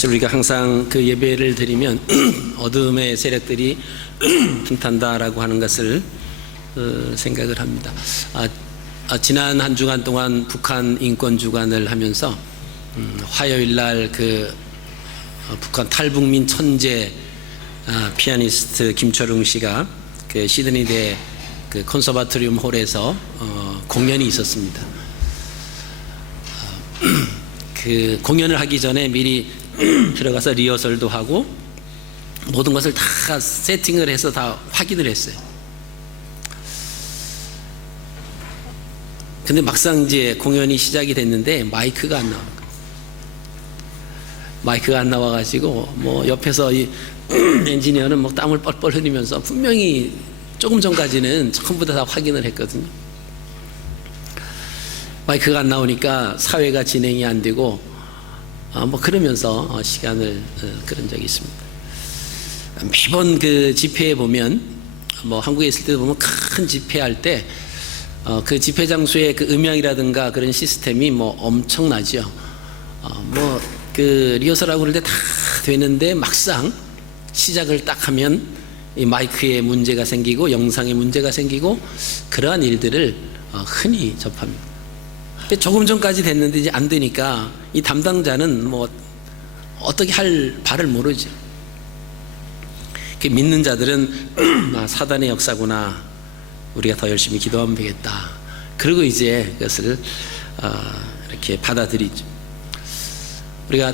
사실 우리가 항상 그 예배를 드리면 어둠의 세력들이 틈탄다라고 하는 것을 생각을 합니다. 지난 한 주간 동안 북한 인권 주간을 하면서 화요일 날 그 북한 탈북민 천재 피아니스트 김철웅 씨가 그 시드니대 그 콘서바토리움 홀에서 공연이 있었습니다. 그 공연을 하기 전에 미리 들어가서 리허설도 하고 모든 것을 다 세팅을 해서 다 확인을 했어요. 근데 막상 이제 공연이 시작이 됐는데 마이크가 안 나와요. 마이크가 안 나와가지고 뭐 옆에서 이 엔지니어는 뭐 땀을 뻘뻘 흘리면서 분명히 조금 전까지는 전부 다 확인을 했거든요. 마이크가 안 나오니까 사회가 진행이 안 되고 뭐 그러면서 시간을 그런 적이 있습니다. 매번 그 집회에 보면 뭐 한국에 있을 때도 보면 큰 집회할 때 그 집회 장소의 그 음향이라든가 그런 시스템이 뭐 엄청나죠. 뭐 그 리허설하고 그럴 때 다 되는데 막상 시작을 딱 하면 이 마이크에 문제가 생기고 영상에 문제가 생기고 그러한 일들을 흔히 접합니다. 조금 전까지 됐는데 이제 안 되니까 이 담당자는 뭐 어떻게 할 바를 모르죠. 믿는 자들은 사단의 역사구나, 우리가 더 열심히 기도하면 되겠다, 그리고 이제 그것을 이렇게 받아들이죠. 우리가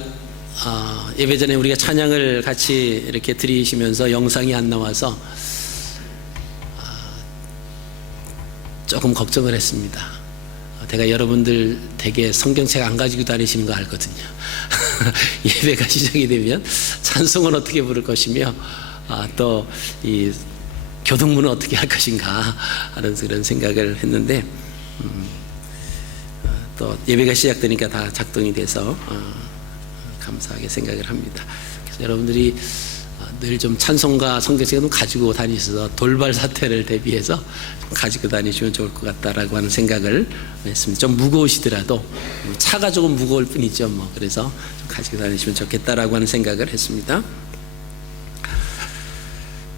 예배 전에 우리가 찬양을 같이 이렇게 드리시면서 영상이 안 나와서 조금 걱정을 했습니다. 제가 여러분들 되게 성경책 안 가지고 다니시는 거 알거든요. 예배가 시작이 되면 찬송은 어떻게 부를 것이며 또 이 교동문은 어떻게 할 것인가 하는 그런 생각을 했는데 또 예배가 시작되니까 다 작동이 돼서 감사하게 생각을 합니다. 그래서 여러분들이 늘 좀 찬송가 성경책을 좀 가지고 다니셔서 돌발 사태를 대비해서 좀 가지고 다니시면 좋을 것 같다라고 하는 생각을 했습니다. 좀 무거우시더라도 차가 조금 무거울 뿐이죠. 뭐 그래서 좀 가지고 다니시면 좋겠다라고 하는 생각을 했습니다.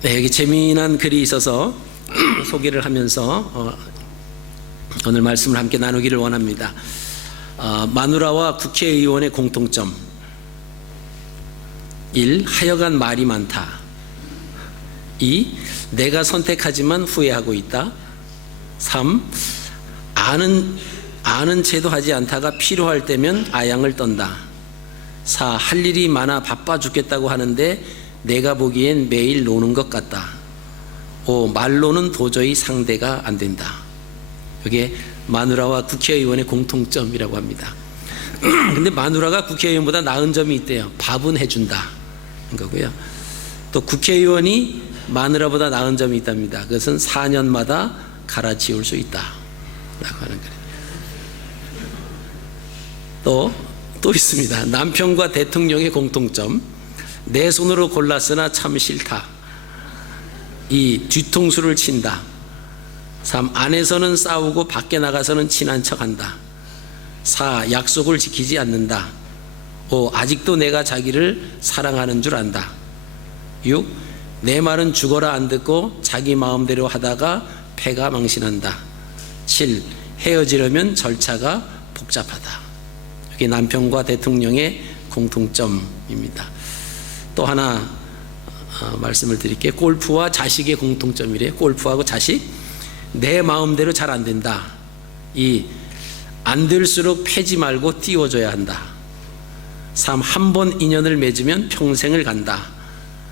네, 여기 재미난 글이 있어서 소개를 하면서 오늘 말씀을 함께 나누기를 원합니다. 마누라와 국회의원의 공통점 1. 하여간 말이 많다. 2. 내가 선택하지만 후회하고 있다. 3. 아는 채도 하지 않다가 필요할 때면 아양을 떤다. 4. 할 일이 많아 바빠 죽겠다고 하는데 내가 보기엔 매일 노는 것 같다. 5. 말로는 도저히 상대가 안 된다. 이게 마누라와 국회의원의 공통점이라고 합니다. 근데 마누라가 국회의원보다 나은 점이 있대요. 밥은 해준다 거고요. 또 국회의원이 마누라보다 나은 점이 있답니다. 그것은 4년마다 갈아치울 수 있다 라고 하는 거예요. 또 있습니다. 남편과 대통령의 공통점. 내 손으로 골랐으나 참 싫다. 2. 뒤통수를 친다. 3. 안에서는 싸우고 밖에 나가서는 친한 척한다. 4. 약속을 지키지 않는다. 5. 아직도 내가 자기를 사랑하는 줄 안다. 6. 내 말은 죽어라 안 듣고 자기 마음대로 하다가 패가 망신한다. 7. 헤어지려면 절차가 복잡하다. 이게 남편과 대통령의 공통점입니다. 또 하나 말씀을 드릴게요. 골프와 자식의 공통점이래요. 골프하고 자식. 내 마음대로 잘 안 된다. 2. 안 될수록 패지 말고 띄워줘야 한다. 3. 한 번 인연을 맺으면 평생을 간다.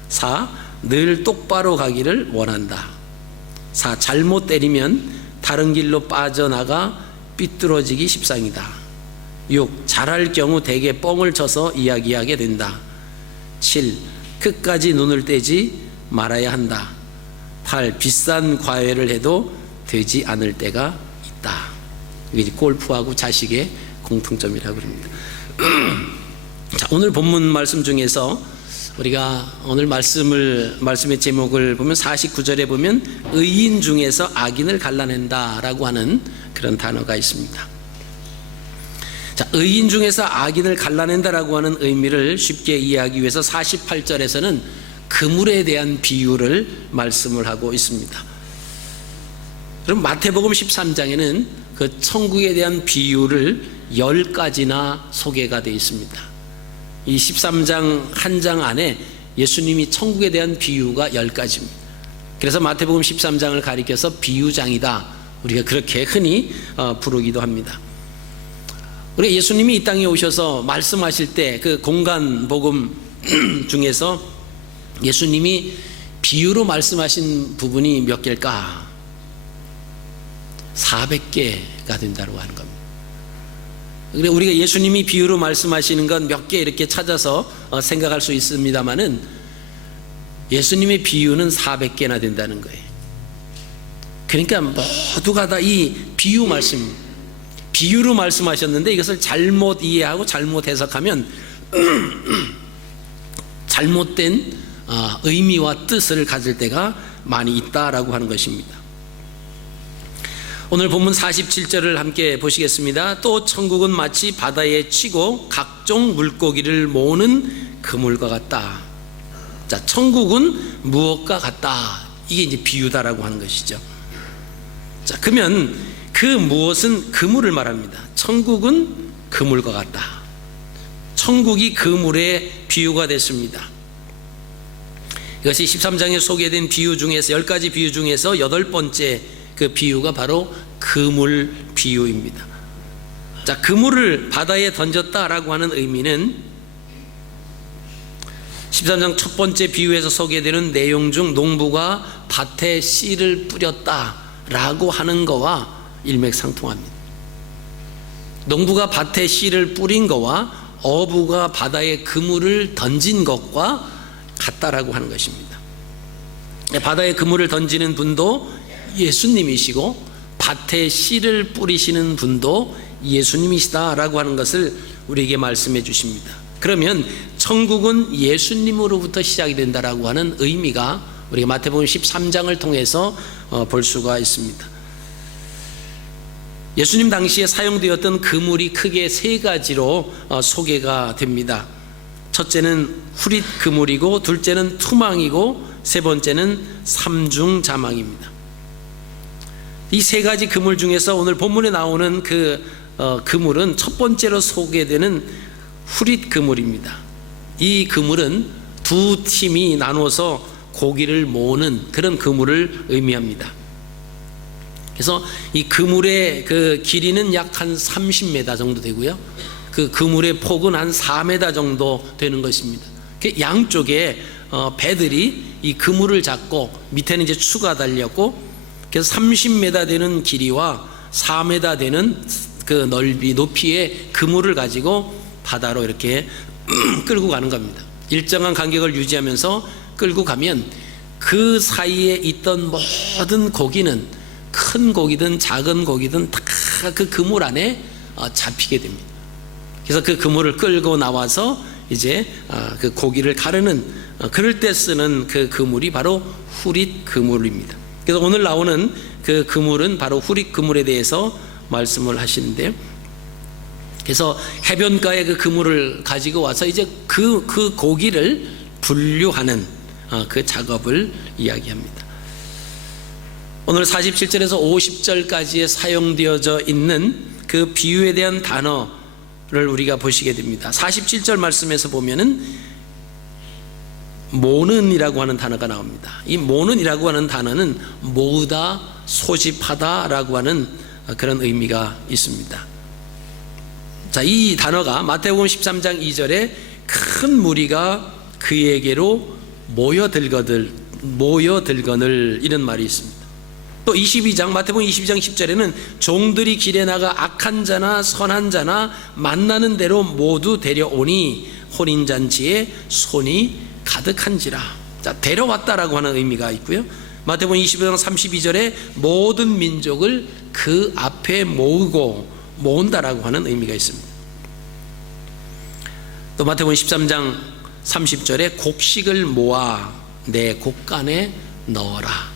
4. 늘 똑바로 가기를 원한다. 4. 잘못 때리면 다른 길로 빠져나가 삐뚤어지기 십상이다. 6. 잘할 경우 대개 뻥을 쳐서 이야기하게 된다. 7. 끝까지 눈을 떼지 말아야 한다. 8. 비싼 과외를 해도 되지 않을 때가 있다. 이게 골프하고 자식의 공통점이라고 합니다. 자, 오늘 본문 말씀 중에서 우리가 오늘 말씀의 제목을 보면 49절에 보면 의인 중에서 악인을 갈라낸다라고 하는 그런 단어가 있습니다. 자, 의인 중에서 악인을 갈라낸다라고 하는 의미를 쉽게 이해하기 위해서 48절에서는 그물에 대한 비유를 말씀을 하고 있습니다. 그럼 마태복음 13장에는 그 천국에 대한 비유를 10가지나 소개가 되어 있습니다. 이 13장 한 장 안에 예수님이 천국에 대한 비유가 10가지입니다. 그래서 마태복음 13장을 가리켜서 비유장이다, 우리가 그렇게 흔히 부르기도 합니다. 우리 예수님이 이 땅에 오셔서 말씀하실 때 그 공간복음 중에서 예수님이 비유로 말씀하신 부분이 몇 개일까? 400개가 된다고 하는 겁니다. 우리가 예수님이 비유로 말씀하시는 건 몇 개 이렇게 찾아서 생각할 수 있습니다만은 예수님의 비유는 400개나 된다는 거예요. 그러니까 모두가 다 이 비유 말씀, 비유로 말씀하셨는데 이것을 잘못 이해하고 잘못 해석하면 잘못된 의미와 뜻을 가질 때가 많이 있다라고 하는 것입니다. 오늘 본문 47절을 함께 보시겠습니다. 또 천국은 마치 바다에 치고 각종 물고기를 모으는 그물과 같다. 자, 천국은 무엇과 같다. 이게 이제 비유다라고 하는 것이죠. 자, 그러면 그 무엇은 그물을 말합니다. 천국은 그물과 같다. 천국이 그물의 비유가 됐습니다. 이것이 13장에 소개된 비유 중에서 10가지 비유 중에서 8번째 그 비유가 바로 그물 비유입니다. 자, 그물을 바다에 던졌다라고 하는 의미는 13장 첫 번째 비유에서 소개되는 내용 중 농부가 밭에 씨를 뿌렸다라고 하는 거와 일맥상통합니다. 농부가 밭에 씨를 뿌린 거와 어부가 바다에 그물을 던진 것과 같다라고 하는 것입니다. 바다에 그물을 던지는 분도 예수님이시고 밭에 씨를 뿌리시는 분도 예수님이시다라고 하는 것을 우리에게 말씀해 주십니다. 그러면 천국은 예수님으로부터 시작이 된다라고 하는 의미가 우리가 마태복음 13장을 통해서 볼 수가 있습니다. 예수님 당시에 사용되었던 그물이 크게 3가지로 소개가 됩니다. 첫째는 후릿 그물이고, 둘째는 투망이고, 세 번째는 삼중자망입니다. 이 3가지 그물 중에서 오늘 본문에 나오는 그 그물은 첫 번째로 소개되는 후릿 그물입니다. 이 그물은 두 팀이 나눠서 고기를 모으는 그런 그물을 의미합니다. 그래서 이 그물의 그 길이는 약 한 30m 정도 되고요, 그 그물의 폭은 한 4m 정도 되는 것입니다. 양쪽에 배들이 이 그물을 잡고 밑에는 이제 추가 달렸고, 그래서 30m 되는 길이와 4m 되는 그 높이의 그물을 가지고 바다로 이렇게 끌고 가는 겁니다. 일정한 간격을 유지하면서 끌고 가면 그 사이에 있던 모든 고기는, 큰 고기든 작은 고기든 다 그 그물 안에 잡히게 됩니다. 그래서 그 그물을 끌고 나와서 이제 그 고기를 가르는, 그럴 때 쓰는 그 그물이 바로 후릿 그물입니다. 그래서 오늘 나오는 그 그물은 바로 후릿 그물에 대해서 말씀을 하시는데요. 그래서 해변가에 그 그물을 가지고 와서 이제 그 고기를 분류하는 그 작업을 이야기합니다. 오늘 47절에서 50절까지에 사용되어져 있는 그 비유에 대한 단어를 우리가 보시게 됩니다. 47절 말씀에서 보면은 모는이라고 하는 단어가 나옵니다. 이 모는이라고 하는 단어는 모으다, 소집하다라고 하는 그런 의미가 있습니다. 자, 이 단어가 마태복음 13장 2절에 큰 무리가 그에게로 모여들거늘 이런 말이 있습니다. 또 22장 마태복음 22장 10절에는 종들이 길에 나가 악한 자나 선한 자나 만나는 대로 모두 데려오니 혼인잔치에 손이 가득한지라. 자, 데려왔다라고 하는 의미가 있고요, 마태복음 25장 32절에 모든 민족을 그 앞에 모은다라고 하는 의미가 있습니다. 또 마태복음 13장 30절에 곡식을 모아 내 곡간에 넣어라.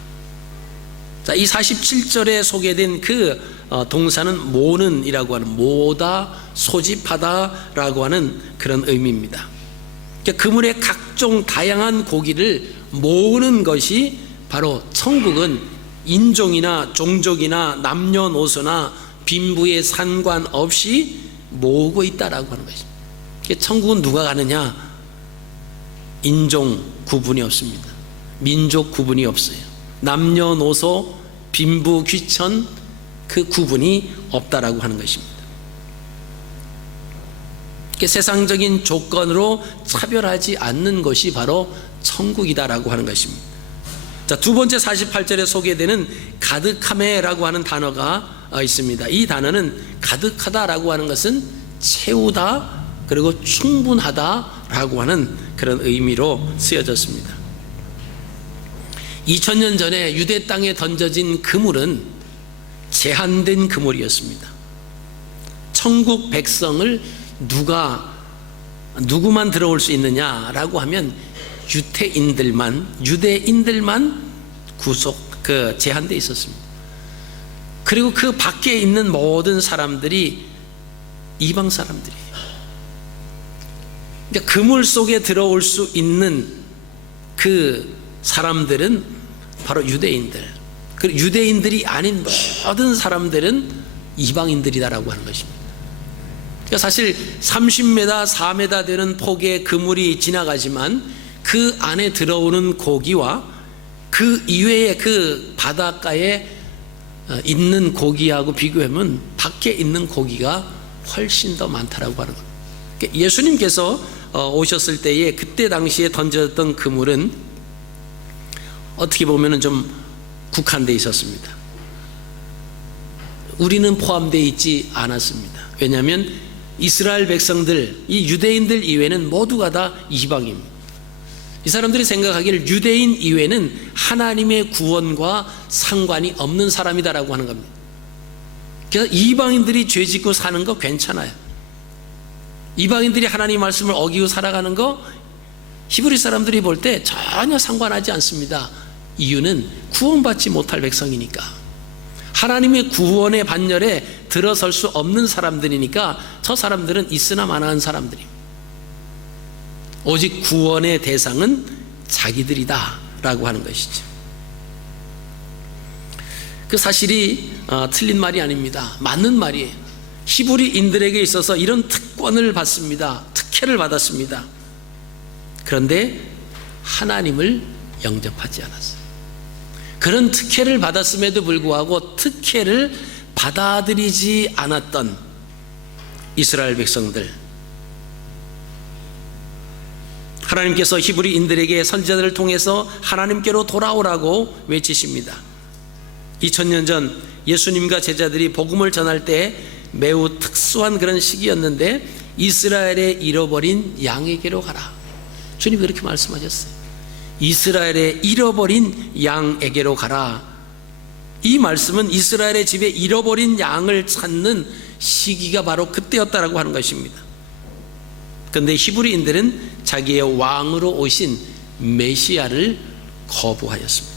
자, 이 47절에 소개된 그 동사는 모는 이라고 하는 모다, 소집하다라고 하는 그런 의미입니다. 그러니까 그물의 각종 다양한 고기를 모으는 것이 바로 천국은 인종이나 종족이나 남녀노소나 빈부에 상관없이 모으고 있다라고 하는 것입니다. 그러니까 천국은 누가 가느냐? 인종 구분이 없습니다. 민족 구분이 없어요. 남녀노소, 빈부, 귀천 그 구분이 없다라고 하는 것입니다. 그러니까 세상적인 조건으로 차별하지 않는 것이 바로 천국이다라고 하는 것입니다. 자, 두 번째 48절에 소개되는 가득하메라고 하는 단어가 있습니다. 이 단어는 가득하다라고 하는 것은 채우다 그리고 충분하다라고 하는 그런 의미로 쓰여졌습니다. 2000년 전에 유대 땅에 던져진 그물은 제한된 그물이었습니다. 천국 백성을 누구만 들어올 수 있느냐라고 하면 유대인들만 제한되어 있었습니다. 그리고 그 밖에 있는 모든 사람들이 이방 사람들이에요. 그러니까 그물 속에 들어올 수 있는 그 사람들은 바로 유대인들, 그리고 유대인들이 아닌 모든 사람들은 이방인들이다라고 하는 것입니다. 그러니까 사실 30m, 4m 되는 폭의 그물이 지나가지만 그 안에 들어오는 고기와 그 이외의 그 바닷가에 있는 고기하고 비교하면 밖에 있는 고기가 훨씬 더 많다라고 하는 겁니다. 그러니까 예수님께서 오셨을 때에 그때 당시에 던졌던 그물은 어떻게 보면 좀 국한되어 있었습니다. 우리는 포함되어 있지 않았습니다. 왜냐하면 이스라엘 백성들, 이 유대인들 이외에는 모두가 다 이방입니다. 이 사람들이 생각하기를 유대인 이외에는 하나님의 구원과 상관이 없는 사람이다라고 하는 겁니다. 그래서 이방인들이 죄 짓고 사는 거 괜찮아요. 이방인들이 하나님 말씀을 어기고 살아가는 거 히브리 사람들이 볼 때 전혀 상관하지 않습니다. 이유는 구원받지 못할 백성이니까, 하나님의 구원의 반열에 들어설 수 없는 사람들이니까 저 사람들은 있으나 마나한 사람들입니다. 오직 구원의 대상은 자기들이다 라고 하는 것이죠. 그 사실이 틀린 말이 아닙니다. 맞는 말이에요. 히브리인들에게 있어서 이런 특권을 받습니다. 특혜를 받았습니다. 그런데 하나님을 영접하지 않았어요. 그런 특혜를 받았음에도 불구하고 특혜를 받아들이지 않았던 이스라엘 백성들, 하나님께서 히브리인들에게 선지자들을 통해서 하나님께로 돌아오라고 외치십니다. 2000년 전 예수님과 제자들이 복음을 전할 때 매우 특수한 그런 시기였는데 이스라엘의 잃어버린 양에게로 가라. 주님이 그렇게 말씀하셨어요. 이스라엘의 잃어버린 양에게로 가라. 이 말씀은 이스라엘의 집에 잃어버린 양을 찾는 시기가 바로 그때였다라고 하는 것입니다. 그런데 히브리인들은 자기의 왕으로 오신 메시아를 거부하였습니다.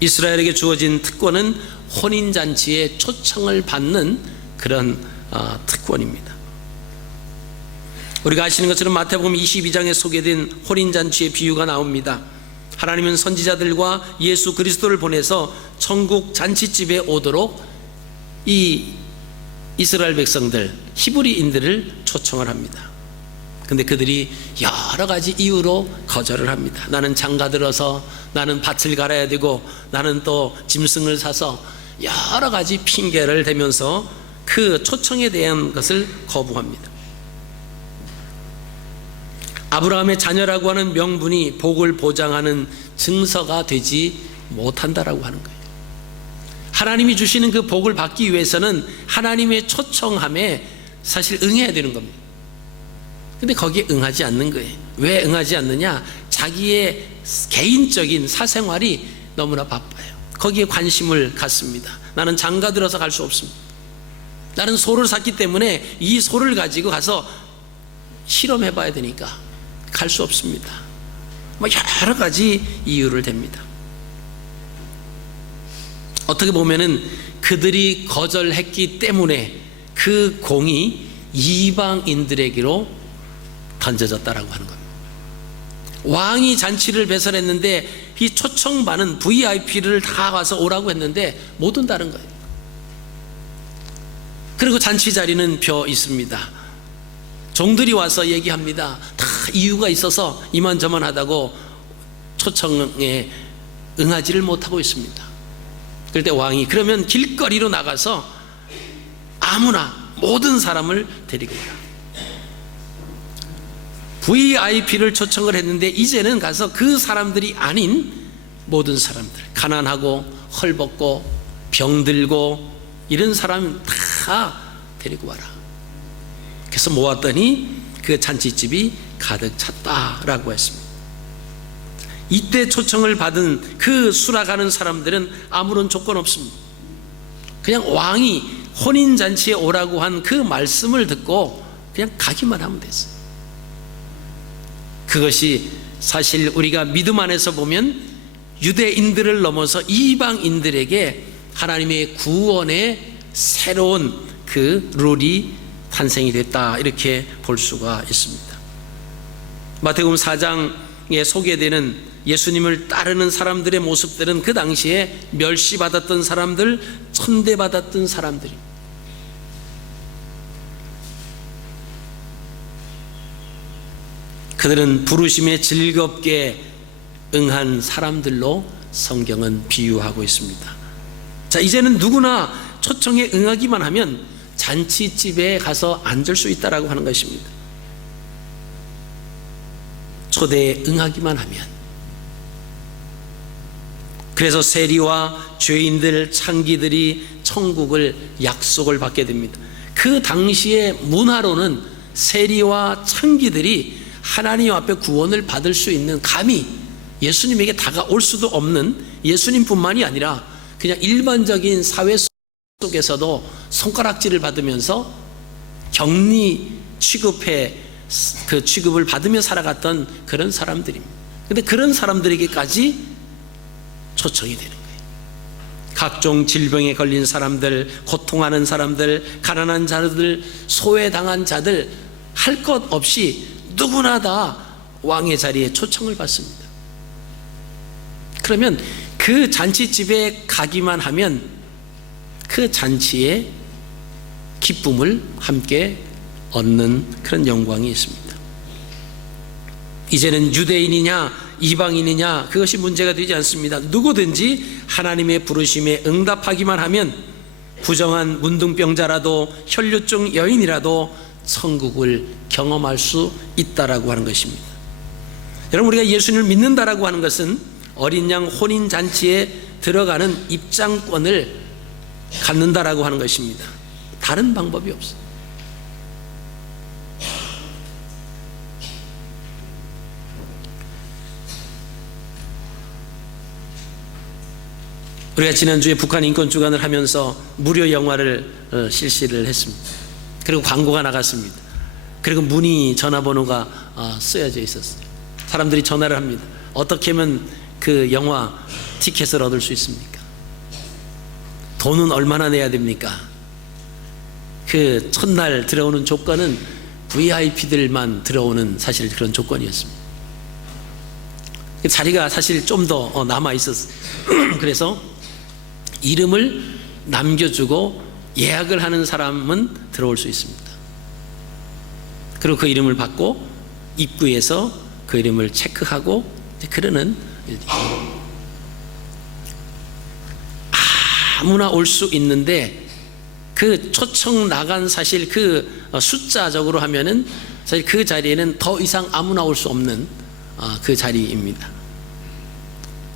이스라엘에게 주어진 특권은 혼인잔치에 초청을 받는 그런 특권입니다. 우리가 아시는 것처럼 마태복음 22장에 소개된 혼인잔치의 비유가 나옵니다. 하나님은 선지자들과 예수 그리스도를 보내서 천국 잔치집에 오도록 이 이스라엘 백성들, 히브리인들을 초청을 합니다. 근데 그들이 여러 가지 이유로 거절을 합니다. 나는 장가 들어서, 나는 밭을 갈아야 되고, 나는 또 짐승을 사서 여러 가지 핑계를 대면서 그 초청에 대한 것을 거부합니다. 아브라함의 자녀라고 하는 명분이 복을 보장하는 증서가 되지 못한다라고 하는 거예요. 하나님이 주시는 그 복을 받기 위해서는 하나님의 초청함에 사실 응해야 되는 겁니다. 근데 거기에 응하지 않는 거예요. 왜 응하지 않느냐? 자기의 개인적인 사생활이 너무나 바빠요. 거기에 관심을 갖습니다. 나는 장가 들어서 갈 수 없습니다. 나는 소를 샀기 때문에 이 소를 가지고 가서 실험해 봐야 되니까 갈 수 없습니다. 여러 가지 이유를 댑니다. 어떻게 보면은 그들이 거절했기 때문에 그 공이 이방인들에게로 던져졌다라고 하는 겁니다. 왕이 잔치를 배설했는데 이 초청받은 VIP를 다 와서 오라고 했는데 못 온다는 거예요. 그리고 잔치 자리는 벼 있습니다. 종들이 와서 얘기합니다. 다 이유가 있어서 이만저만 하다고 초청에 응하지를 못하고 있습니다. 그럴 때 왕이 그러면 길거리로 나가서 아무나 모든 사람을 데리고 오라. VIP를 초청을 했는데 이제는 가서 그 사람들이 아닌 모든 사람들, 가난하고 헐벗고 병들고 이런 사람 다 데리고 와라. 그래서 모았더니 그 잔치집이 가득 찼다라고 했습니다. 이때 초청을 받은 그 수락하는 사람들은 아무런 조건 없습니다. 그냥 왕이 혼인잔치에 오라고 한 그 말씀을 듣고 그냥 가기만 하면 됐어요. 그것이 사실 우리가 믿음 안에서 보면 유대인들을 넘어서 이방인들에게 하나님의 구원의 새로운 그 룰이 탄생이 됐다, 이렇게 볼 수가 있습니다. 마태복음 4장에 소개되는 예수님을 따르는 사람들의 모습들은 그 당시에 멸시받았던 사람들, 천대받았던 사람들입니다. 그들은 부르심에 즐겁게 응한 사람들로 성경은 비유하고 있습니다. 자, 이제는 누구나 초청에 응하기만 하면 잔치집에 가서 앉을 수 있다라고 하는 것입니다. 초대에 응하기만 하면. 그래서 세리와 죄인들, 창기들이 천국을 약속을 받게 됩니다. 그 당시의 문화로는 세리와 창기들이 하나님 앞에 구원을 받을 수 있는, 감히 예수님에게 다가올 수도 없는, 예수님뿐만이 아니라 그냥 일반적인 사회 속에서도 손가락질을 받으면서 격리 그 취급을 받으며 살아갔던 그런 사람들입니다. 그런데 그런 사람들에게까지 초청이 되는 거예요. 각종 질병에 걸린 사람들, 고통하는 사람들, 가난한 자들, 소외당한 자들, 할 것 없이 누구나 다 왕의 자리에 초청을 받습니다. 그러면 그 잔치집에 가기만 하면 그 잔치의 기쁨을 함께 얻는 그런 영광이 있습니다. 이제는 유대인이냐 이방인이냐 그것이 문제가 되지 않습니다. 누구든지 하나님의 부르심에 응답하기만 하면 부정한 문둥병자라도 혈류증 여인이라도 천국을 경험할 수 있다라고 하는 것입니다. 여러분, 우리가 예수님을 믿는다라고 하는 것은 어린 양 혼인 잔치에 들어가는 입장권을 갖는다라고 하는 것입니다. 다른 방법이 없어요. 우리가 지난주에 북한 인권주간을 하면서 무료 영화를 실시를 했습니다. 그리고 광고가 나갔습니다. 그리고 문의 전화번호가 쓰여져 있었어요. 사람들이 전화를 합니다. 어떻게 하면 그 영화 티켓을 얻을 수 있습니까? 돈은 얼마나 내야 됩니까? 그 첫날 들어오는 조건은 VIP들만 들어오는 사실 그런 조건이었습니다. 자리가 사실 좀 더 남아 있었어요. 그래서 이름을 남겨주고 예약을 하는 사람은 들어올 수 있습니다. 그리고 그 이름을 받고 입구에서 그 이름을 체크하고 그러는 일이. 아무나 올 수 있는데 그 초청 나간 사실 그 숫자적으로 하면은 사실 그 자리에는 더 이상 아무나 올 수 없는 그 자리입니다.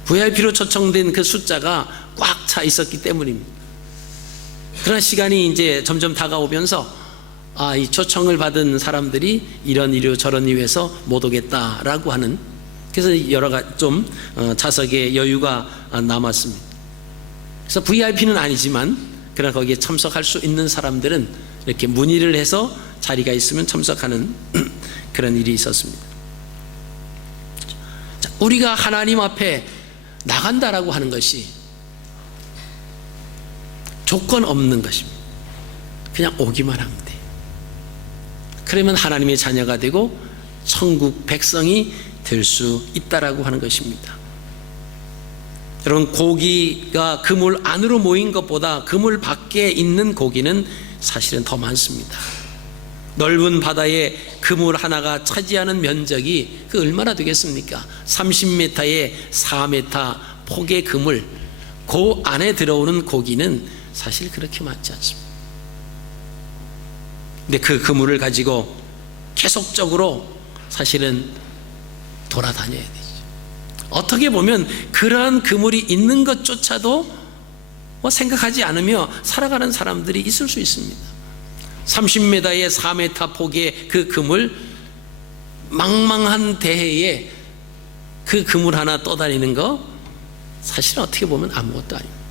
VIP로 초청된 그 숫자가 꽉 차 있었기 때문입니다. 그러나 시간이 이제 점점 다가오면서 이 초청을 받은 사람들이 이런 이유 저런 이유에서 못 오겠다라고 하는, 그래서 여러 가지 좀 좌석에 여유가 남았습니다. 그래서 VIP는 아니지만 그러나 거기에 참석할 수 있는 사람들은 이렇게 문의를 해서 자리가 있으면 참석하는 그런 일이 있었습니다. 자, 우리가 하나님 앞에 나간다라고 하는 것이 조건 없는 것입니다. 그냥 오기만 하면 돼. 그러면 하나님의 자녀가 되고 천국 백성이 될 수 있다라고 하는 것입니다. 여러분, 고기가 그물 안으로 모인 것보다 그물 밖에 있는 고기는 사실은 더 많습니다. 넓은 바다에 그물 하나가 차지하는 면적이 그 얼마나 되겠습니까? 30m에 4m 폭의 그물, 그 안에 들어오는 고기는 사실 그렇게 많지 않습니다. 근데 그 그물을 가지고 계속적으로 사실은 돌아다녀야 되죠. 어떻게 보면 그러한 그물이 있는 것조차도 생각하지 않으며 살아가는 사람들이 있을 수 있습니다. 30m에 4m 폭의 그 그물, 망망한 대해에 그 그물 하나 떠다니는 거 사실은 어떻게 보면 아무것도 아닙니다.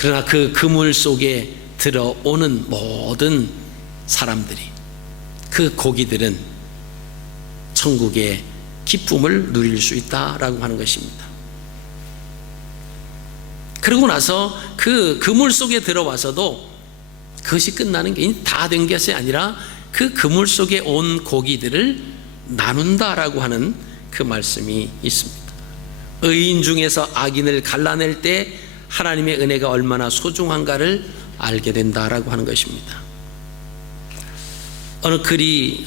그러나 그 그물 속에 들어오는 모든 사람들이, 그 고기들은 천국의 기쁨을 누릴 수 있다라고 하는 것입니다. 그러고 나서 그 그물 속에 들어와서도 그것이 끝나는 게 다 된 것이 아니라 그 그물 속에 온 고기들을 나눈다라고 하는 그 말씀이 있습니다. 의인 중에서 악인을 갈라낼 때 하나님의 은혜가 얼마나 소중한가를 알게 된다라고 하는 것입니다. 어느 글이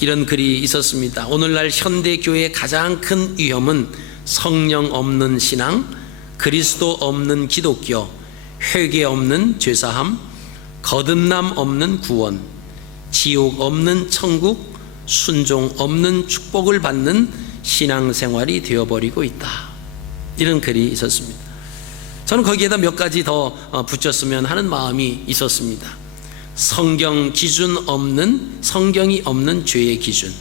이런 글이 있었습니다. 오늘날 현대교회의 가장 큰 위험은 성령 없는 신앙, 그리스도 없는 기독교, 회개 없는 죄사함, 거듭남 없는 구원, 지옥 없는 천국, 순종 없는 축복을 받는 신앙생활이 되어버리고 있다. 이런 글이 있었습니다. 저는 거기에다 몇 가지 더 붙였으면 하는 마음이 있었습니다. 성경이 없는 죄의 기준,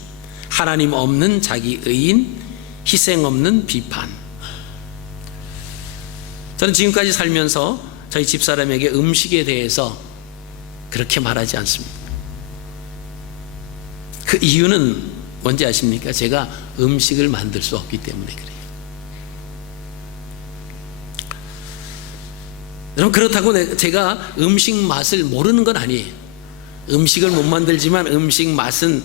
하나님 없는 자기 의인, 희생 없는 비판. 저는 지금까지 살면서 저희 집사람에게 음식에 대해서 그렇게 말하지 않습니다. 그 이유는 뭔지 아십니까? 제가 음식을 만들 수 없기 때문에 그래요. 여러분, 그렇다고 제가 음식 맛을 모르는 건 아니에요. 음식을 못 만들지만 음식 맛은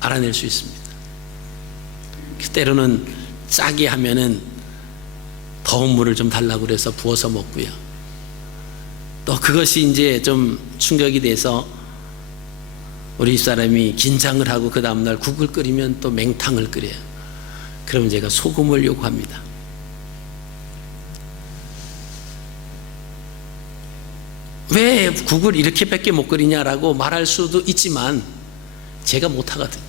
알아낼 수 있습니다. 때로는 짜게 하면은 더운 물을 좀 달라고 그래서 부어서 먹고요. 또 그것이 이제 좀 충격이 돼서 우리 집사람이 긴장을 하고 그 다음날 국을 끓이면 또 맹탕을 끓여요. 그러면 제가 소금을 요구합니다. 왜 국을 이렇게밖에 못 끓이냐라고 말할 수도 있지만 제가 못하거든요.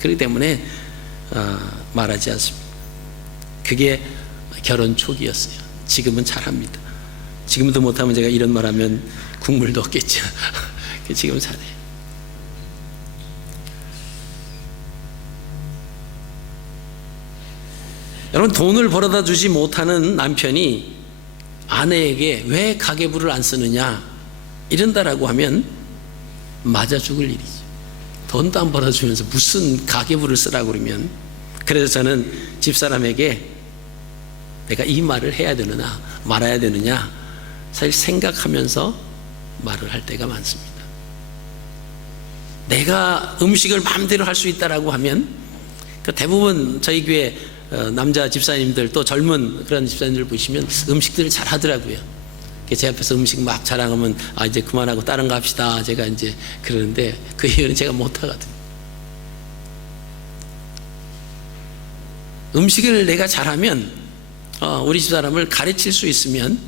그렇기 때문에 말하지 않습니다. 그게 결혼 초기였어요. 지금은 잘합니다. 지금도 못하면 제가 이런 말하면 국물도 없겠죠. 지금은 잘해요. 여러분, 돈을 벌어다 주지 못하는 남편이 아내에게 왜 가계부를 안 쓰느냐 이런다라고 하면 맞아 죽을 일이죠. 돈도 안 벌어주면서 무슨 가계부를 쓰라고 그러면. 그래서 저는 집사람에게 내가 이 말을 해야 되느냐 말아야 되느냐 사실 생각하면서 말을 할 때가 많습니다. 내가 음식을 마음대로 할 수 있다라고 하면 대부분 저희 교회 남자 집사님들 또 젊은 그런 집사님들 보시면 음식들을 잘 하더라고요. 제 앞에서 음식 막 자랑하면 이제 그만하고 다른 거 합시다 제가 이제 그러는데 그 이유는 제가 못하거든요. 음식을 내가 잘하면 우리 집사람을 가르칠 수 있으면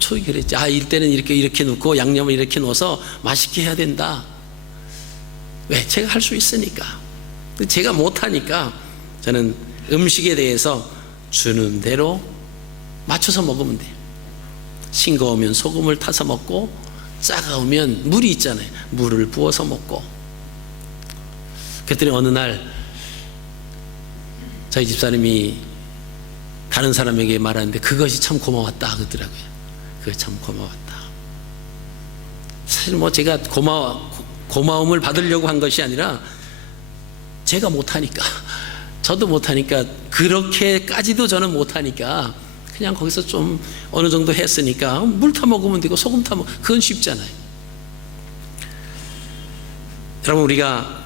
초기 그랬지. 이때는 이렇게 넣고 양념을 이렇게 넣어서 맛있게 해야 된다. 왜? 제가 할 수 있으니까. 제가 못하니까 저는 음식에 대해서 주는 대로 맞춰서 먹으면 돼요. 싱거우면 소금을 타서 먹고 짜가우면 물이 있잖아요. 물을 부어서 먹고. 그랬더니 어느 날 저희 집사님이 다른 사람에게 말하는데 그것이 참 고마웠다 그러더라고요. 그게 참 고마웠다. 사실 제가 고마움을 받으려고 한 것이 아니라 제가 못하니까, 저도 못하니까, 그렇게까지도 저는 못하니까 그냥 거기서 좀 어느 정도 했으니까 물 타 먹으면 되고 소금 타 먹으면 그건 쉽잖아요. 여러분, 우리가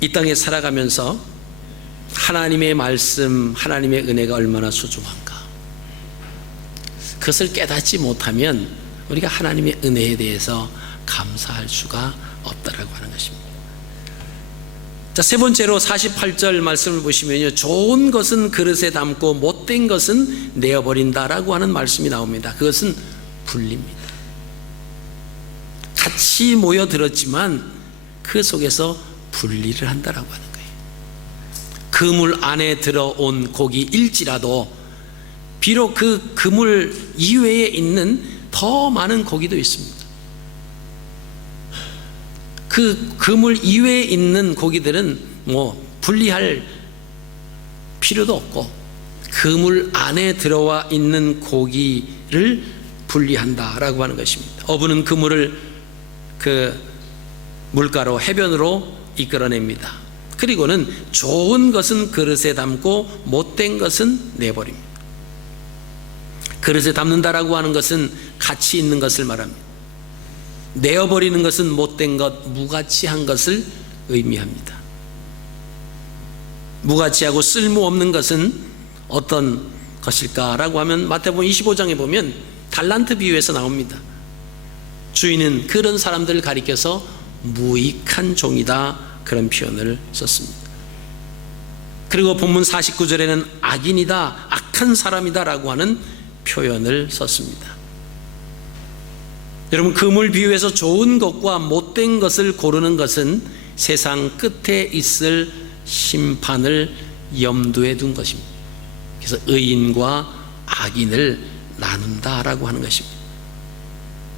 이 땅에 살아가면서 하나님의 말씀, 하나님의 은혜가 얼마나 소중한가, 그것을 깨닫지 못하면 우리가 하나님의 은혜에 대해서 감사할 수가 없다라고 하는 것입니다. 자, 세 번째로 48절 말씀을 보시면요, 좋은 것은 그릇에 담고 못된 것은 내어버린다라고 하는 말씀이 나옵니다. 그것은 분리입니다. 같이 모여 들었지만 그 속에서 분리를 한다라고 하는 거예요. 그물 안에 들어온 고기일지라도 비록 그 그물 이외에 있는 더 많은 고기도 있습니다. 그 그물 이외에 있는 고기들은 분리할 필요도 없고, 그물 안에 들어와 있는 고기를 분리한다라고 하는 것입니다. 어부는 그물을 그 물가로, 해변으로 이끌어냅니다. 그리고는 좋은 것은 그릇에 담고 못된 것은 내버립니다. 그릇에 담는다라고 하는 것은 가치 있는 것을 말합니다. 내어버리는 것은 못된 것, 무가치한 것을 의미합니다. 무가치하고 쓸모없는 것은 어떤 것일까라고 하면 마태복음 25장에 보면 달란트 비유에서 나옵니다. 주인은 그런 사람들을 가리켜서 무익한 종이다, 그런 표현을 썼습니다. 그리고 본문 49절에는 악인이다, 악한 사람이다 라고 하는 표현을 썼습니다. 여러분, 그물 비유에서 좋은 것과 못된 것을 고르는 것은 세상 끝에 있을 심판을 염두에 둔 것입니다. 그래서 의인과 악인을 나눈다라고 하는 것입니다.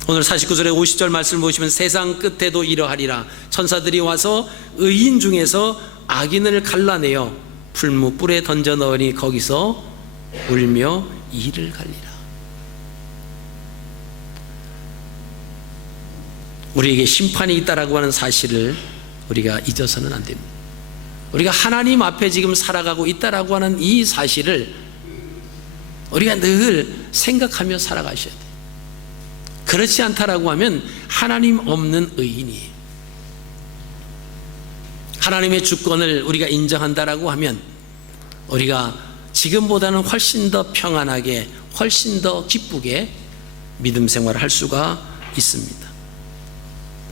오늘 49절에 50절 말씀을 보시면 세상 끝에도 이러하리라. 천사들이 와서 의인 중에서 악인을 갈라내어 풀무불에 던져 넣으니 거기서 울며 이를 갈리라. 우리에게 심판이 있다라고 하는 사실을 우리가 잊어서는 안 됩니다. 우리가 하나님 앞에 지금 살아가고 있다라고 하는 이 사실을 우리가 늘 생각하며 살아가셔야 돼요. 그렇지 않다라고 하면 하나님 없는 의인이에요. 하나님의 주권을 우리가 인정한다라고 하면 우리가 지금보다는 훨씬 더 평안하게, 훨씬 더 기쁘게 믿음 생활을 할 수가 있습니다.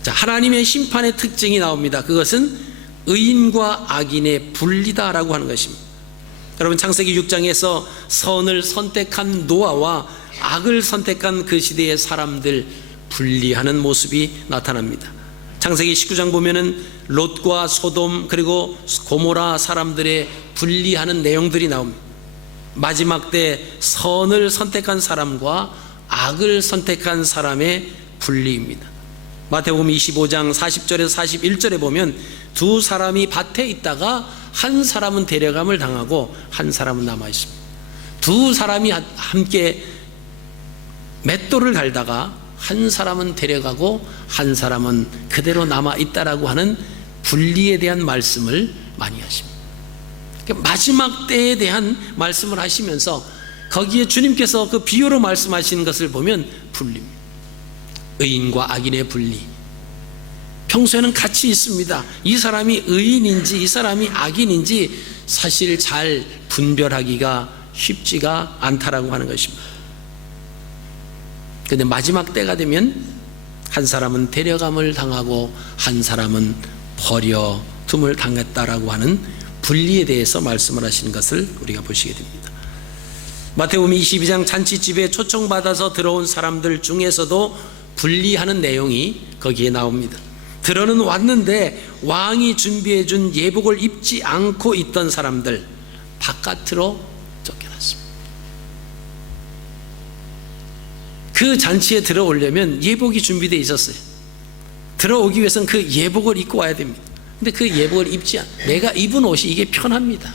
자, 하나님의 심판의 특징이 나옵니다. 그것은 의인과 악인의 분리다라고 하는 것입니다. 여러분, 창세기 6장에서 선을 선택한 노아와 악을 선택한 그 시대의 사람들 분리하는 모습이 나타납니다. 창세기 19장 보면은 롯과 소돔 그리고 고모라 사람들의 분리하는 내용들이 나옵니다. 마지막 때 선을 선택한 사람과 악을 선택한 사람의 분리입니다. 마태복음 25장 40절에서 41절에 보면 두 사람이 밭에 있다가 한 사람은 데려감을 당하고 한 사람은 남아 있습니다. 두 사람이 함께 맷돌을 갈다가 한 사람은 데려가고 한 사람은 그대로 남아 있다라고 하는 분리에 대한 말씀을 많이 하십니다. 마지막 때에 대한 말씀을 하시면서 거기에 주님께서 그 비유로 말씀하시는 것을 보면 분리입니다. 의인과 악인의 분리. 평소에는 같이 있습니다. 이 사람이 의인인지 이 사람이 악인인지 사실 잘 분별하기가 쉽지가 않다라고 하는 것입니다. 그런데 마지막 때가 되면 한 사람은 데려감을 당하고 한 사람은 버려둠을 당했다라고 하는 분리에 대해서 말씀을 하시는 것을 우리가 보시게 됩니다. 마태복음 22장 잔치집에 초청받아서 들어온 사람들 중에서도 분리하는 내용이 거기에 나옵니다. 들어는 왔는데 왕이 준비해 준 예복을 입지 않고 있던 사람들 바깥으로 쫓겨났습니다. 그 잔치에 들어오려면 예복이 준비되어 있었어요. 들어오기 위해서는 그 예복을 입고 와야 됩니다. 근데 그 예복을 입지 않고 내가 입은 옷이 이게 편합니다.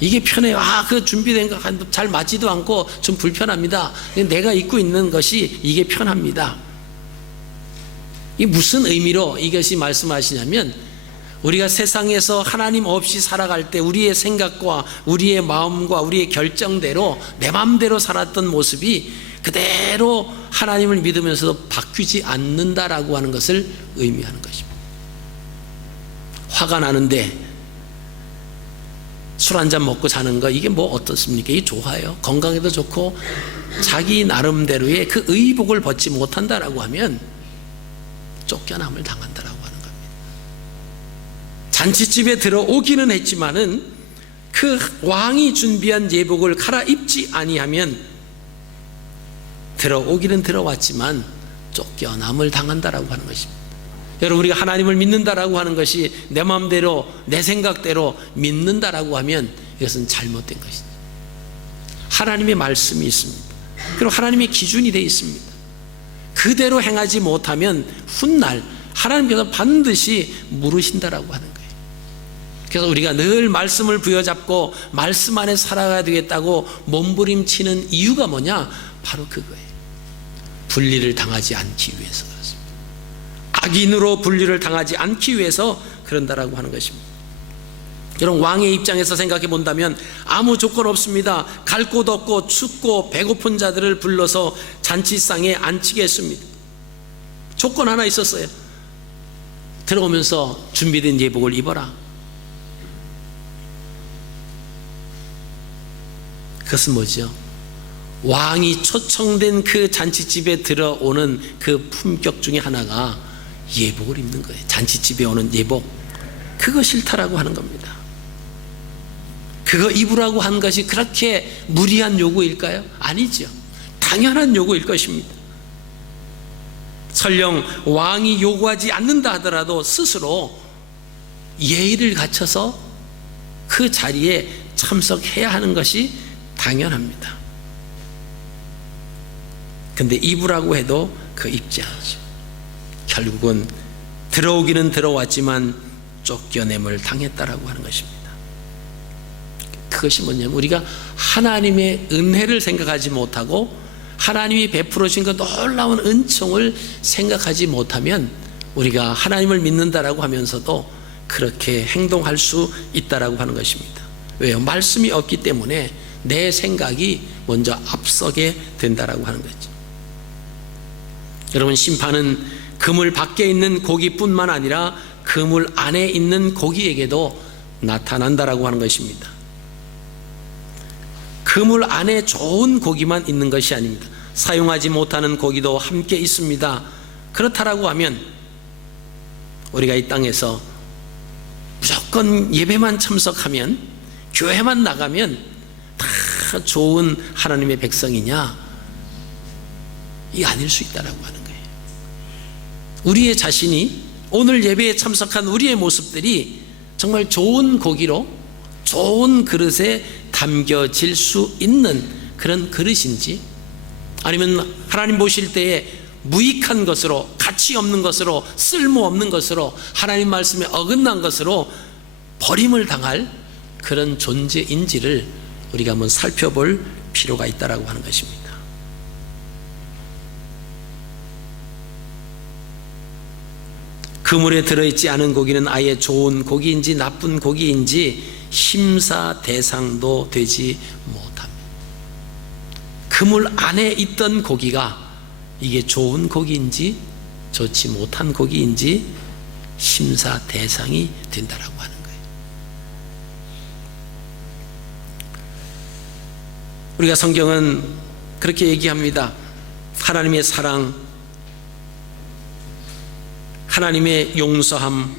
이게 편해요. 그 준비된 거 잘 맞지도 않고 좀 불편합니다. 내가 입고 있는 것이 이게 편합니다. 이 무슨 의미로 이것이 말씀하시냐면 우리가 세상에서 하나님 없이 살아갈 때 우리의 생각과 우리의 마음과 우리의 결정대로 내 마음대로 살았던 모습이 그대로 하나님을 믿으면서도 바뀌지 않는다라고 하는 것을 의미하는 것입니다. 화가 나는데 술 한잔 먹고 자는 거, 이게 뭐 어떻습니까? 이게 좋아요. 건강에도 좋고 자기 나름대로의 그 의복을 벗지 못한다라고 하면 쫓겨남을 당한다라고 하는 겁니다. 잔치집에 들어오기는 했지만은 그 왕이 준비한 예복을 갈아입지 아니하면 들어오기는 들어왔지만 쫓겨남을 당한다라고 하는 것입니다. 여러분, 우리가 하나님을 믿는다라고 하는 것이 내 마음대로 내 생각대로 믿는다라고 하면 이것은 잘못된 것이죠. 하나님의 말씀이 있습니다. 그리고 하나님의 기준이 되어 있습니다. 그대로 행하지 못하면 훗날 하나님께서 반드시 물으신다라고 하는 거예요. 그래서 우리가 늘 말씀을 부여잡고 말씀 안에 살아가야 되겠다고 몸부림치는 이유가 뭐냐? 바로 그거예요. 분리를 당하지 않기 위해서 그렇습니다. 악인으로 분리를 당하지 않기 위해서 그런다라고 하는 것입니다. 여러분, 왕의 입장에서 생각해 본다면 아무 조건 없습니다. 갈 곳 없고 춥고 배고픈 자들을 불러서 잔치상에 앉히게 했습니다. 조건 하나 있었어요. 들어오면서 준비된 예복을 입어라. 그것은 뭐죠? 왕이 초청된 그 잔치집에 들어오는 그 품격 중에 하나가 예복을 입는 거예요. 잔치집에 오는 예복, 그거 싫다라고 하는 겁니다. 그거 입으라고 한 것이 그렇게 무리한 요구일까요? 아니죠. 당연한 요구일 것입니다. 설령 왕이 요구하지 않는다 하더라도 스스로 예의를 갖춰서 그 자리에 참석해야 하는 것이 당연합니다. 근데 입으라고 해도 그 입지 않죠. 결국은 들어오기는 들어왔지만 쫓겨냄을 당했다라고 하는 것입니다. 그것이 뭐냐면 우리가 하나님의 은혜를 생각하지 못하고 하나님이 베풀어 주신 그 놀라운 은총을 생각하지 못하면 우리가 하나님을 믿는다라고 하면서도 그렇게 행동할 수 있다라고 하는 것입니다. 왜요? 말씀이 없기 때문에 내 생각이 먼저 앞서게 된다라고 하는 거죠. 여러분, 심판은 그물 밖에 있는 고기뿐만 아니라 그물 안에 있는 고기에게도 나타난다라고 하는 것입니다. 그물 안에 좋은 고기만 있는 것이 아닙니다. 사용하지 못하는 고기도 함께 있습니다. 그렇다라고 하면 우리가 이 땅에서 무조건 예배만 참석하면, 교회만 나가면 다 좋은 하나님의 백성이냐? 이게 아닐 수 있다라고 하는 거예요. 우리의 자신이, 오늘 예배에 참석한 우리의 모습들이 정말 좋은 고기로 좋은 그릇에 담겨질 수 있는 그런 그릇인지, 아니면 하나님 보실 때에 무익한 것으로, 가치 없는 것으로, 쓸모없는 것으로, 하나님 말씀에 어긋난 것으로 버림을 당할 그런 존재인지를 우리가 한번 살펴볼 필요가 있다라고 하는 것입니다. 그물에 들어있지 않은 고기는 아예 좋은 고기인지 나쁜 고기인지 심사 대상도 되지 못합니다. 그물 안에 있던 고기가 이게 좋은 고기인지 좋지 못한 고기인지 심사 대상이 된다라고 하는 거예요. 우리가 성경은 그렇게 얘기합니다. 하나님의 사랑, 하나님의 용서함,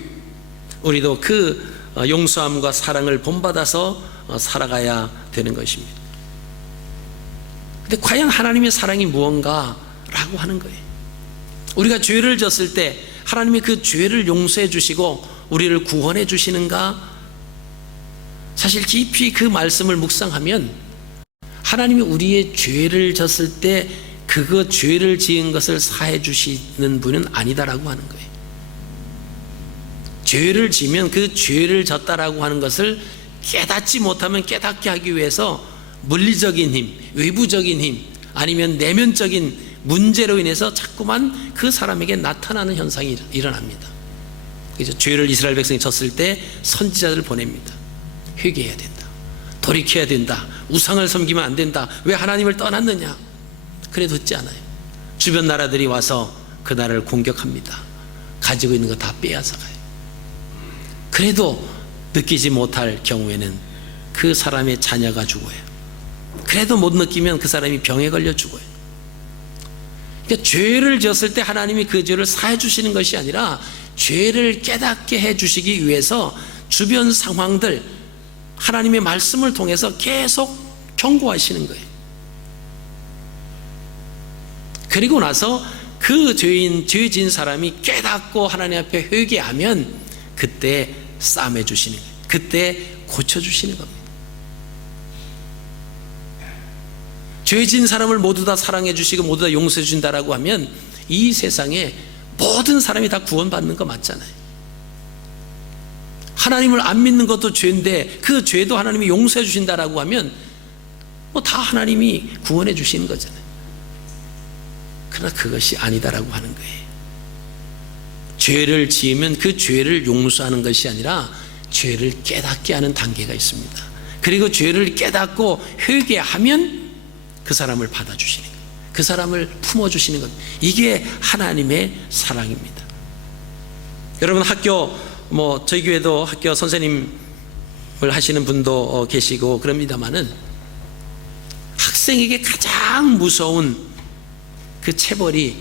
우리도 그 용서함과 사랑을 본받아서 살아가야 되는 것입니다. 근데 과연 하나님의 사랑이 무언가라고 하는 거예요. 우리가 죄를 졌을 때 하나님이 그 죄를 용서해 주시고 우리를 구원해 주시는가? 사실 깊이 그 말씀을 묵상하면 하나님이 우리의 죄를 졌을 때 그거 죄를 지은 것을 사해 주시는 분은 아니다라고 하는 거예요. 죄를 지면 그 죄를 졌다라고 하는 것을 깨닫지 못하면 깨닫게 하기 위해서 물리적인 힘, 외부적인 힘, 아니면 내면적인 문제로 인해서 자꾸만 그 사람에게 나타나는 현상이 일어납니다. 그래서 죄를 이스라엘 백성이 졌을 때 선지자들을 보냅니다. 회개해야 된다, 돌이켜야 된다, 우상을 섬기면 안 된다, 왜 하나님을 떠났느냐. 그래도 듣지 않아요. 주변 나라들이 와서 그 나라를 공격합니다. 가지고 있는 거 다 빼앗아 가요. 그래도 느끼지 못할 경우에는 그 사람의 자녀가 죽어요. 그래도 못 느끼면 그 사람이 병에 걸려 죽어요. 그러니까 죄를 지었을 때 하나님이 그 죄를 사해 주시는 것이 아니라 죄를 깨닫게 해 주시기 위해서 주변 상황들, 하나님의 말씀을 통해서 계속 경고하시는 거예요. 그리고 나서 그 죄 지은 사람이 깨닫고 하나님 앞에 회개하면 그때 싸매 주시는 거예요. 그때 고쳐 주시는 겁니다. 죄 지은 사람을 모두 다 사랑해 주시고 모두 다 용서해 준다라고 하면 이 세상에 모든 사람이 다 구원받는 거 맞잖아요. 하나님을 안 믿는 것도 죄인데 그 죄도 하나님이 용서해 주신다라고 하면 뭐 다 하나님이 구원해 주시는 거잖아요. 그러나 그것이 아니다라고 하는 거예요. 죄를 지으면 그 죄를 용서하는 것이 아니라 죄를 깨닫게 하는 단계가 있습니다. 그리고 죄를 깨닫고 회개하면 그 사람을 받아주시는 거예요. 그 사람을 품어주시는 겁니다. 이게 하나님의 사랑입니다. 여러분 학교 저희 교회도 학교 선생님을 하시는 분도 계시고 그럽니다마는 학생에게 가장 무서운 그 체벌이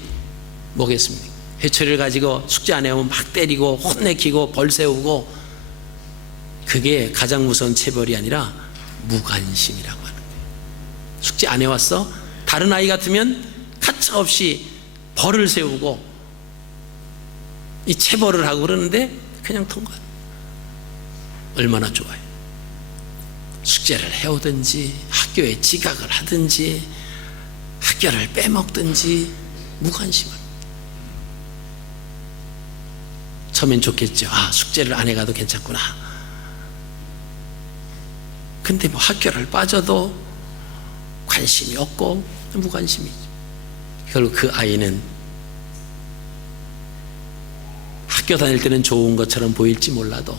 뭐겠습니까? 회초리를 가지고 숙제 안 해오면 막 때리고 혼내키고 벌 세우고, 그게 가장 무서운 체벌이 아니라 무관심이라고 하는 거예요. 숙제 안 해왔어? 다른 아이 같으면 가차없이 벌을 세우고 이 체벌을 하고 그러는데 그냥 통과. 얼마나 좋아요. 숙제를 해오든지 학교에 지각을 하든지 학교를 빼먹든지 무관심을. 처음엔 좋겠죠. 숙제를 안 해가도 괜찮구나. 근데 학교를 빠져도 관심이 없고 무관심이죠. 결국 그 아이는 학교 다닐 때는 좋은 것처럼 보일지 몰라도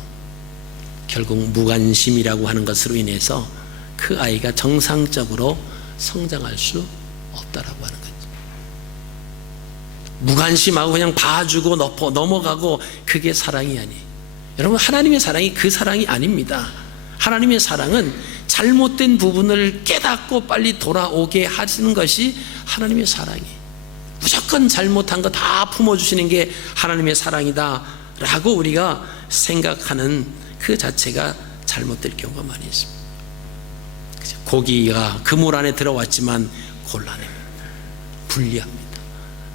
결국 무관심이라고 하는 것으로 인해서 그 아이가 정상적으로 성장할 수 없다라고 하는 거죠. 무관심하고 그냥 봐주고 넘어가고 그게 사랑이 아니에요. 여러분, 하나님의 사랑이 그 사랑이 아닙니다. 하나님의 사랑은 잘못된 부분을 깨닫고 빨리 돌아오게 하시는 것이 하나님의 사랑이에요. 무조건 잘못한 거 다 품어주시는 게 하나님의 사랑이다 라고 우리가 생각하는 그 자체가 잘못될 경우가 많이 있습니다. 고기가 그물 안에 들어왔지만 곤란합니다. 불리합니다.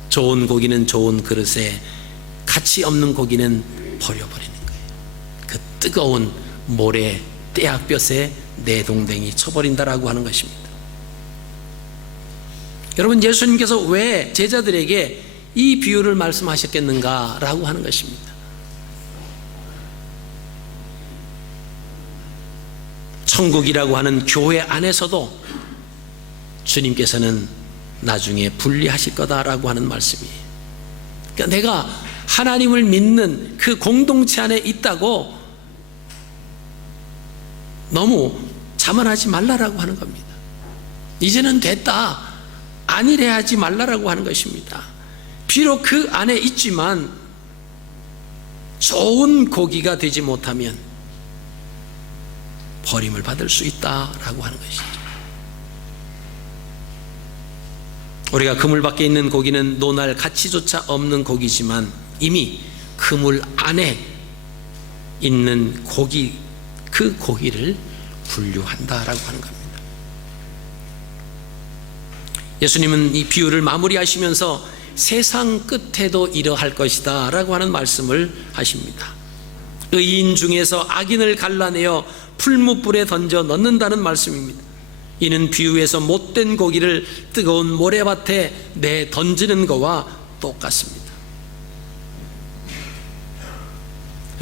좋은 고기는 좋은 그릇에, 가치 없는 고기는 버려버리는 거예요. 그 뜨거운 모래 떼약볕에 내동댕이 쳐버린다라고 하는 것입니다. 여러분, 예수님께서 왜 제자들에게 이 비유를 말씀하셨겠는가라고 하는 것입니다. 천국이라고 하는 교회 안에서도 주님께서는 나중에 분리하실 거다라고 하는 말씀이에요. 그러니까 내가 하나님을 믿는 그 공동체 안에 있다고 너무 자만하지 말라라고 하는 겁니다. 이제는 됐다, 안일해 하지 말라라고 하는 것입니다. 비록 그 안에 있지만 좋은 고기가 되지 못하면 버림을 받을 수 있다라고 하는 것이죠. 우리가 그물 밖에 있는 고기는 논할 가치조차 없는 고기지만 이미 그물 안에 있는 고기, 그 고기를 분류한다라고 하는 겁니다. 예수님은 이 비유를 마무리하시면서 세상 끝에도 이러할 것이다 라고 하는 말씀을 하십니다. 의인 중에서 악인을 갈라내어 풀무불에 던져 넣는다는 말씀입니다. 이는 비유에서 못된 고기를 뜨거운 모래밭에 내 던지는 것과 똑같습니다.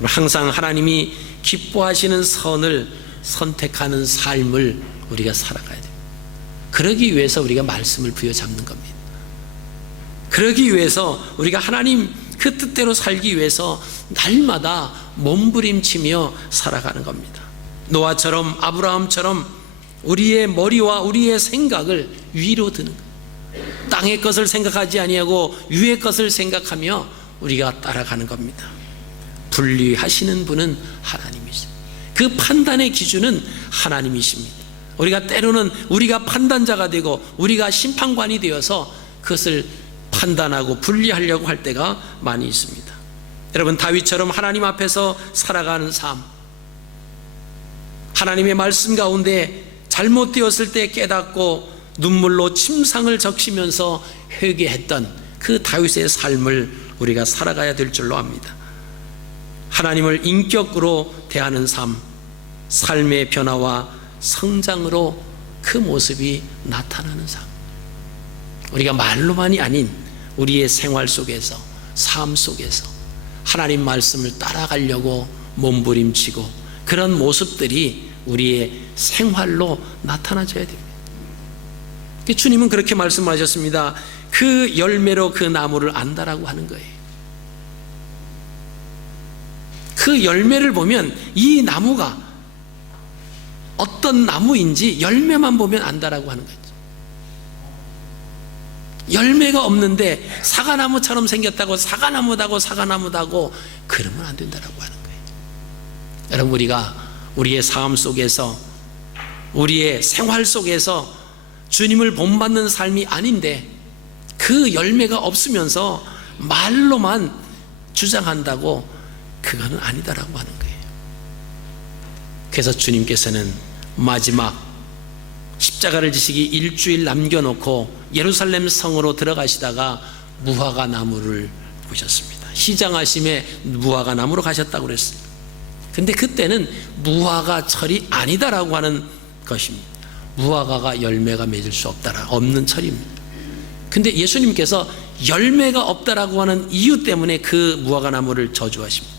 항상 하나님이 기뻐하시는 선을 선택하는 삶을 우리가 살아가야 됩니다. 그러기 위해서 우리가 말씀을 부여잡는 겁니다. 그러기 위해서 우리가 하나님 그 뜻대로 살기 위해서 날마다 몸부림치며 살아가는 겁니다. 노아처럼, 아브라함처럼 우리의 머리와 우리의 생각을 위로 드는 거예요. 땅의 것을 생각하지 아니하고 위의 것을 생각하며 우리가 따라가는 겁니다. 분리하시는 분은 하나님이십니다. 그 판단의 기준은 하나님이십니다. 우리가 때로는 우리가 판단자가 되고 우리가 심판관이 되어서 그것을 판단하고 분리하려고 할 때가 많이 있습니다. 여러분, 다윗처럼 하나님 앞에서 살아가는 삶, 하나님의 말씀 가운데 잘못되었을 때 깨닫고 눈물로 침상을 적시면서 회개했던 그 다윗의 삶을 우리가 살아가야 될 줄로 압니다. 하나님을 인격으로 대하는 삶, 삶의 변화와 성장으로 그 모습이 나타나는 삶, 우리가 말로만이 아닌 우리의 생활 속에서, 삶 속에서 하나님 말씀을 따라가려고 몸부림치고 그런 모습들이 우리의 생활로 나타나줘야 됩니다. 주님은 그렇게 말씀하셨습니다. 그 열매로 그 나무를 안다라고 하는 거예요. 그 열매를 보면 이 나무가 어떤 나무인지 열매만 보면 안다라고 하는 거죠. 열매가 없는데 사과나무처럼 생겼다고 사과나무다고 그러면 안 된다라고 하는 거예요. 여러분, 우리가 우리의 삶 속에서, 우리의 생활 속에서 주님을 본받는 삶이 아닌데 그 열매가 없으면서 말로만 주장한다고 그거는 아니다라고 하는 거예요. 그래서 주님께서는 마지막 십자가를 지시기 일주일 남겨놓고 예루살렘 성으로 들어가시다가 무화과 나무를 보셨습니다. 시장하심에 무화과 나무로 가셨다고 그랬어요. 근데 그때는 무화과 철이 아니다라고 하는 것입니다. 무화과가 열매가 맺을 수 없는 철입니다. 근데 예수님께서 열매가 없다라고 하는 이유 때문에 그 무화과 나무를 저주하십니다.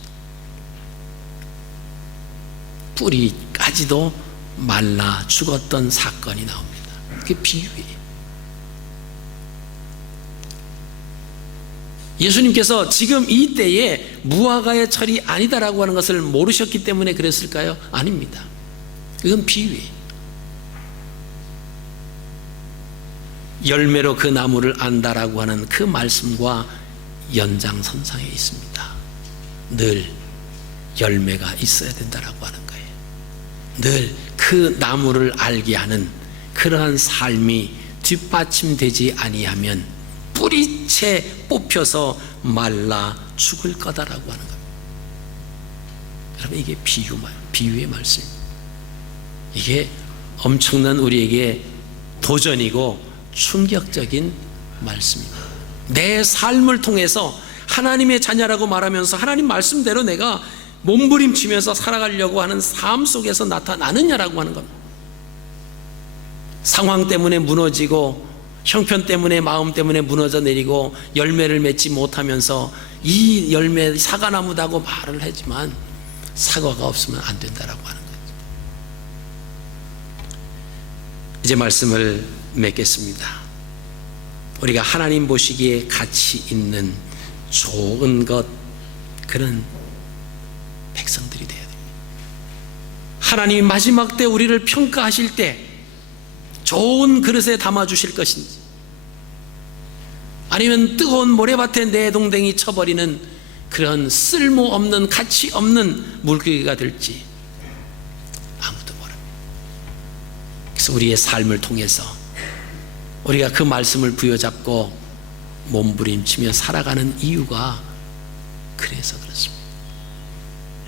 뿌리까지도 말라 죽었던 사건이 나옵니다. 그게 비유예요. 예수님께서 지금 이 때에 무화과의 철이 아니다라고 하는 것을 모르셨기 때문에 그랬을까요? 아닙니다. 이건 비유예요. 열매로 그 나무를 안다라고 하는 그 말씀과 연장선상에 있습니다. 늘 열매가 있어야 된다라고 하는 거예요. 늘 그 나무를 알게 하는 그러한 삶이 뒷받침되지 아니하면 뿌리채 뽑혀서 말라 죽을 거다라고 하는 겁니다. 여러분, 이게 비유의 말씀입니다. 이게 엄청난 우리에게 도전이고 충격적인 말씀입니다. 내 삶을 통해서 하나님의 자녀라고 말하면서 하나님 말씀대로 내가 몸부림치면서 살아가려고 하는 삶 속에서 나타나느냐라고 하는 겁니다. 상황 때문에 무너지고 형편 때문에, 마음 때문에 무너져 내리고 열매를 맺지 못하면서 이 열매 사과나무다고 말을 하지만 사과가 없으면 안 된다라고 하는 거죠. 이제 말씀을 맺겠습니다. 우리가 하나님 보시기에 가치 있는 좋은 것, 그런 백성들이 되어야 됩니다. 하나님이 마지막 때 우리를 평가하실 때 좋은 그릇에 담아주실 것인지, 아니면 뜨거운 모래밭에 내 동댕이 쳐버리는 그런 쓸모없는, 가치 없는 물고기가 될지 아무도 모릅니다. 그래서 우리의 삶을 통해서 우리가 그 말씀을 부여잡고 몸부림치며 살아가는 이유가 그래서 그렇습니다.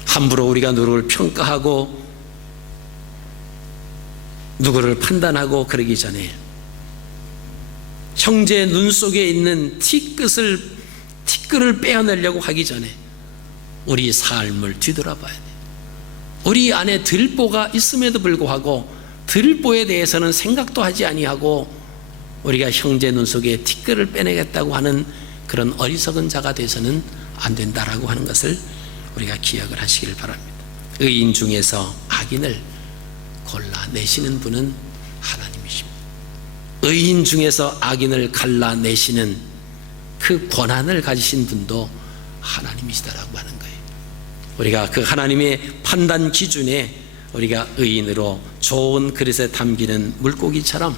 함부로 우리가 누구를 평가하고 누구를 판단하고 그러기 전에 형제의 눈 속에 있는 티끌을 빼어내려고 하기 전에 우리 삶을 뒤돌아봐야 돼요. 우리 안에 들보가 있음에도 불구하고 들보에 대해서는 생각도 하지 아니하고 우리가 형제 눈 속에 티끌을 빼내겠다고 하는 그런 어리석은 자가 돼서는 안 된다라고 하는 것을 우리가 기억을 하시길 바랍니다. 의인 중에서 악인을 골라내시는 분은 하나님이십니다. 의인 중에서 악인을 갈라내시는 그 권한을 가지신 분도 하나님이시다라고 하는 거예요. 우리가 그 하나님의 판단 기준에 우리가 의인으로 좋은 그릇에 담기는 물고기처럼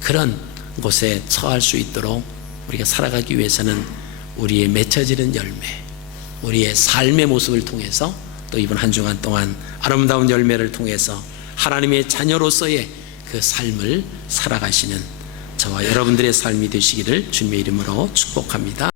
그런 곳에 처할 수 있도록 우리가 살아가기 위해서는 우리의 맺혀지는 열매, 우리의 삶의 모습을 통해서 또 이번 한 주간 동안 아름다운 열매를 통해서 하나님의 자녀로서의 그 삶을 살아가시는 저와 여러분들의 삶이 되시기를 주님의 이름으로 축복합니다.